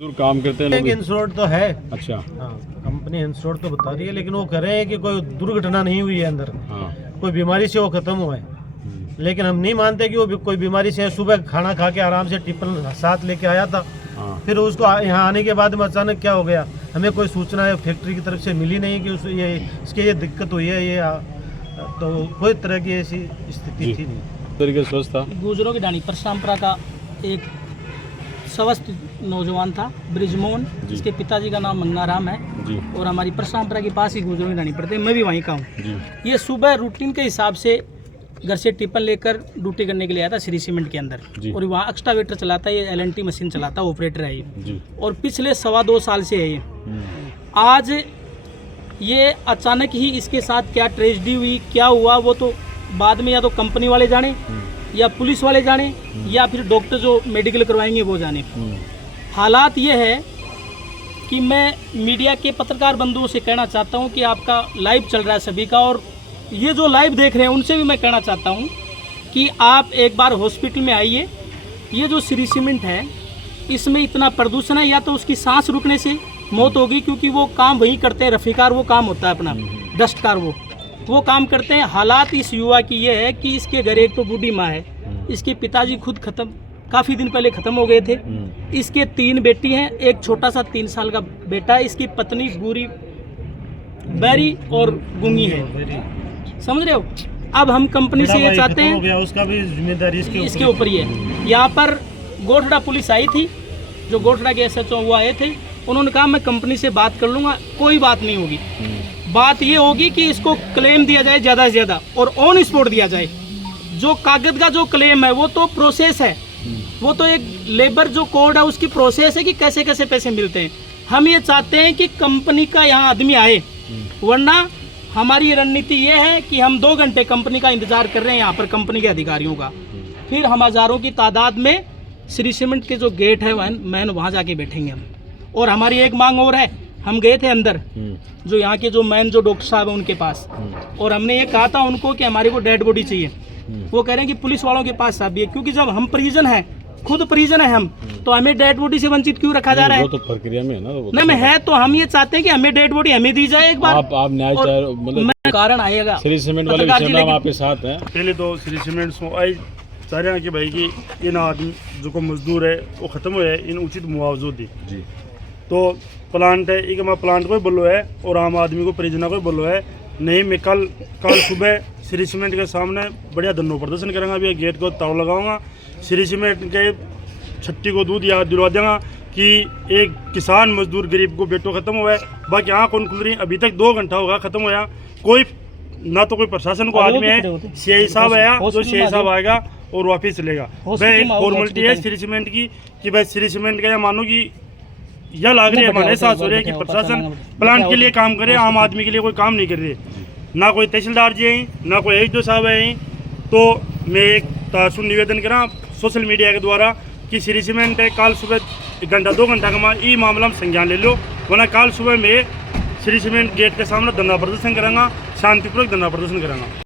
दूर काम करते हैं लोग। इंश्योर्ड तो है। अच्छा। हाँ, कंपनी इंश्योर्ड तो बता रही है, लेकिन वो कह रहे हैं कि कोई दुर्घटना नहीं हुई है अंदर। हाँ। कोई बीमारी से वो खत्म हुआ है, लेकिन हम नहीं मानते कि वो कोई बीमारी से है। सुबह खाना खा के आराम से टिफिन साथ लेके आया था। हाँ। फिर उसको यहाँ आने के बाद में अचानक क्या हो गया, हमें कोई सूचना है फैक्ट्री की तरफ से मिली नहीं कि इसकी ये दिक्कत हुई है। तो कोई तरह की ऐसी स्थिति थी नहीं। तरीके से स्वस्थ था। गुजरों की डाणी परसामपुरा का एक स्वस्थ नौजवान था ब्रिजमोहन, जिसके पिताजी का नाम मंगनाराम है जी। और हमारी परसामपुरा के पास ही गुजरों की डाणी पड़ते हैं। मैं भी वहीं का हूँ जी। ये सुबह रूटीन के हिसाब से घर से टिफिन लेकर ड्यूटी करने के लिए आया था श्री सीमेंट के अंदर जी। और वहाँ एक्स्ट्रावेटर चलाता है, ये LNT मशीन चलाता है, ऑपरेटर है ये जी। और पिछले 2.25 साल से है ये। आज ये अचानक ही इसके साथ क्या ट्रेजेडी हुई, क्या हुआ, वो तो बाद में या तो कंपनी वाले जाने या पुलिस वाले जाने या फिर डॉक्टर जो मेडिकल करवाएंगे वो जाने। हालात ये है कि मैं मीडिया के पत्रकार बंधुओं से कहना चाहता हूं कि आपका लाइव चल रहा है सभी का, और ये जो लाइव देख रहे हैं उनसे भी मैं कहना चाहता हूं कि आप एक बार हॉस्पिटल में आइए। ये जो श्री सीमेंट है इसमें इतना प्रदूषण है, या तो उसकी सांस रुकने से मौत होगी, क्योंकि वो काम वही करते हैं, रफीकार वो काम होता है अपना, डस्टकार वो काम करते हैं। हालात इस युवा की ये है कि इसके घर एक तो बूढ़ी माँ है, इसके पिताजी खुद काफ़ी दिन पहले ख़त्म हो गए थे। इसके 3 बेटी हैं, एक छोटा सा 3 साल का बेटा है। इसकी पत्नी बूरी बैरी और गूंगी है, समझ रहे हो। अब हम कंपनी से ये चाहते हैं, उसका भी जिम्मेदारी इसके ऊपर ही है। यहाँ पर गोठड़ा पुलिस आई थी, जो गोठड़ा के SHO वो आए थे, उन्होंने कहा मैं कंपनी से बात कर लूँगा, कोई बात नहीं होगी। बात ये होगी कि इसको क्लेम दिया जाए ज़्यादा से ज़्यादा और ऑन स्पॉट दिया जाए। जो कागज का जो क्लेम है वो तो प्रोसेस है, वो तो एक लेबर जो कोड है उसकी प्रोसेस है कि कैसे कैसे पैसे मिलते हैं। हम ये चाहते हैं कि कंपनी का यहाँ आदमी आए, वरना हमारी रणनीति ये है कि हम 2 घंटे कंपनी का इंतजार कर रहे हैं यहाँ पर कंपनी के अधिकारियों का। फिर हम हज़ारों की तादाद में श्री सीमेंट के जो गेट है वहाँ जाके बैठेंगे हम। और हमारी एक मांग और है, हम गए थे अंदर जो यहाँ के जो जो डॉक्टर साहब है उनके पास, और हमने ये कहा था उनको कि हमारे को डेड बॉडी चाहिए। वो कह रहे हैं कि पुलिस वालों के पास साहब है, क्योंकि जब हम परिजन हैं, खुद परिजन है हम, तो हमें डेड बॉडी से वंचित क्यों रखा जा रहा है। वो तो प्रक्रिया में है ना, वो नहीं में है, तो हम ये चाहते हैं कि हमें डेड बॉडी हमें दी जाए एक बार। आप न्याय चाहे मतलब कारण आएगा श्री सीमेंट वाले विषय आपके साथ हैं। पहले तो श्री सीमेंट सो आई चाह रहे हैं कि भाई कि इन आदमी जो को मजदूर है वो ख़त्म हुए है, इन उचित मुआवजो दी जी। तो प्लांट है, एक मैं प्लांट को बोलो है और आम आदमी को परिजना को बोलो है। नहीं, मैं कल सुबह श्री सीमेंट के सामने बढ़िया धरना प्रदर्शन करूँगा। अभी गेट को ताव लगाऊंगा, श्री सीमेंट के छट्टी को दूध याद दिलवा दूँगा कि एक किसान मजदूर गरीब को बेटो ख़त्म हुआ है। बाकी यहाँ कौन खुल रही, अभी तक 2 घंटा होगा ख़त्म होया, कोई ना तो कोई प्रशासन को आदमी है। CI साहब आया, जो CI साहब आएगा और वापिस चलेगा। वह एक फॉर्मेलिटी है श्री सीमेंट की कि भाई श्री सीमेंट का, या मानो कि यह लाग रही है हमारे साथ हो रही है कि प्रशासन प्लांट के लिए काम करे, आम आदमी के लिए कोई काम नहीं कर रही। ना कोई तहसीलदार जी है, ना कोई HDO साहब है। तो मैं एक तासुन निवेदन करा सोशल मीडिया के द्वारा कि श्री सीमेंट है, कल सुबह 1 घंटा 2 घंटा का ये मामला में संज्ञान ले लो, वरना कल सुबह में श्री सीमेंट गेट के सामने धरना प्रदर्शन करूँगा, शांतिपूर्वक धरना प्रदर्शन करूँगा।